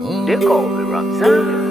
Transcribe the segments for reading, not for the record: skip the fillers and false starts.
They call me Ramzan.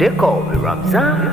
They call me Ramzan.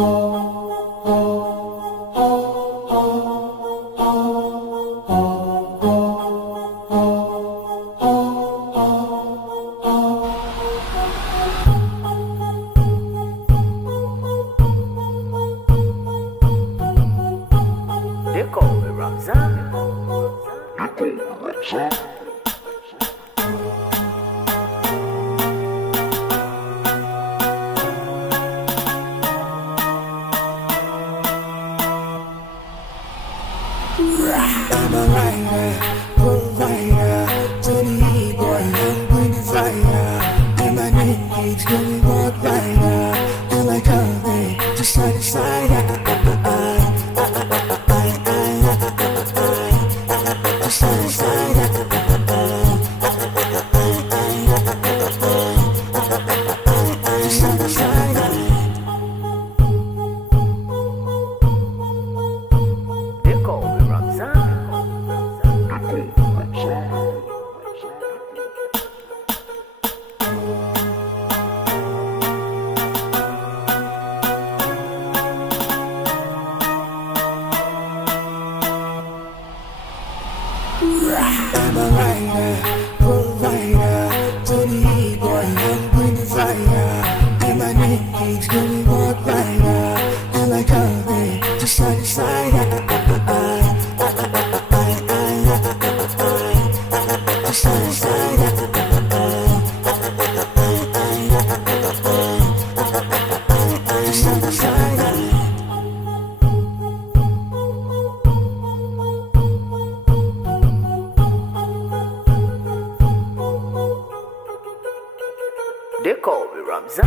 They call me Ramzan. I'm a writer, provider, to the boy, I'm going to fire. And my name keeps going walk rider, and like all day, just side to side. Just side to side. Just side to side. They call me Ramzan. I'm a writer, provider, to the boy, I'm going to fire. And my name keeps going walk rider, and like all day, just side to side. Just side to side. Just side to side. They call me Ramzan.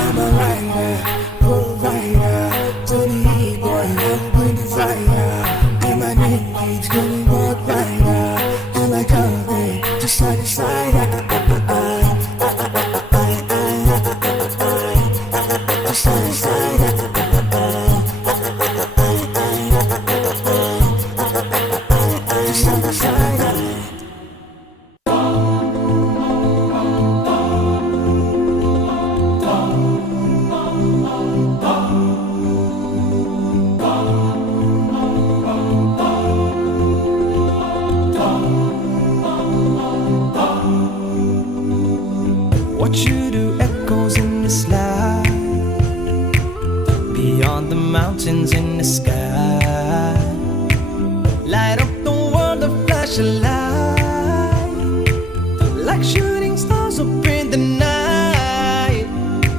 I'm a writer, provider, to the boy, I'm going to fire. And my name keeps going walk rider, and like all day, just side to side. Just side to side. Just side to side. What you do echoes in this light, beyond the mountains in the sky. Light up the world, a flash of light, like shooting stars up in the night.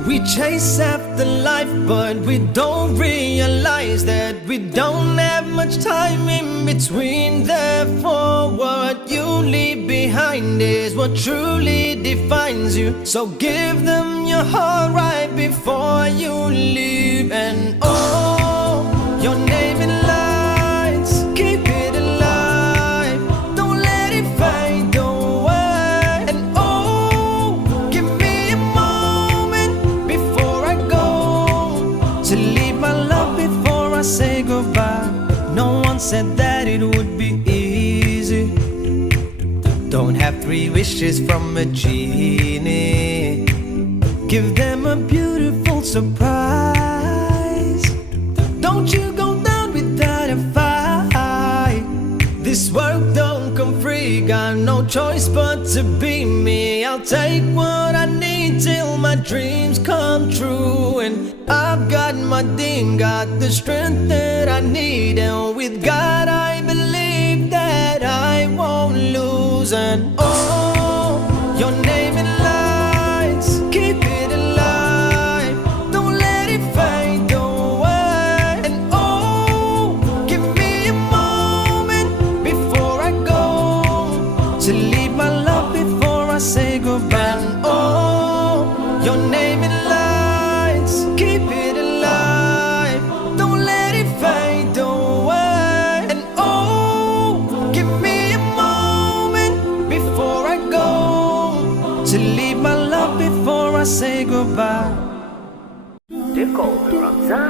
We chase after life, but we don't realize that we don't have much time in between. Therefore, what you leave behind is what truly defines you. So give them your heart right before you leave. And oh, your name in lights, keep it alive, don't let it fade away. And oh, give me a moment before I go, to leave my love before I say goodbye. No one said that it would be easy. Don't have 3 wishes from a genie. Give them a beautiful surprise. Don't you go down without a fight. This world don't come free, got no choice but to be me. I'll take what I need till my dreams come true. And I've got my thing, got the strength that I need. And with God I believe that I won't lose. And oh, your name in lights, keep it alive, don't let it fade away. And oh, give me a moment before I go, to leave my love before I say goodbye. And oh, your name in lights, keep it alive, don't let it fade away. And oh, give me a moment before I go, to leave my love before I say goodbye. They call me Ramzan.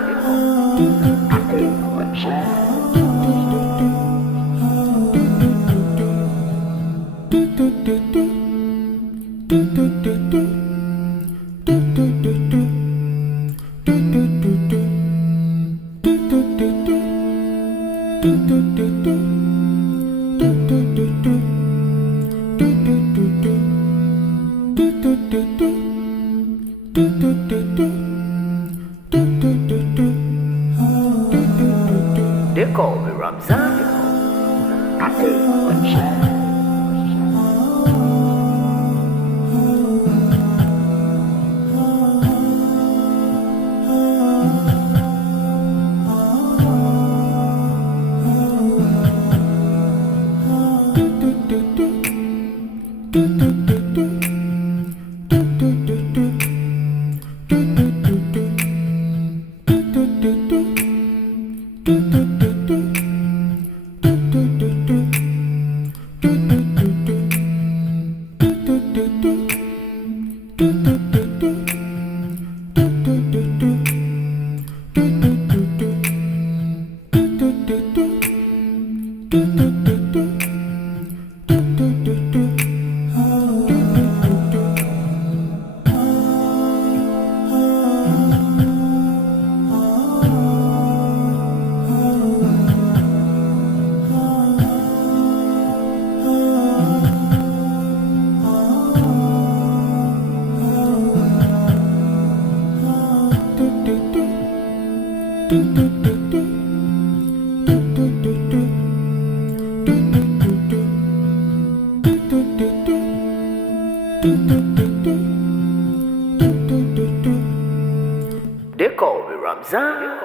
They call me Ramzan.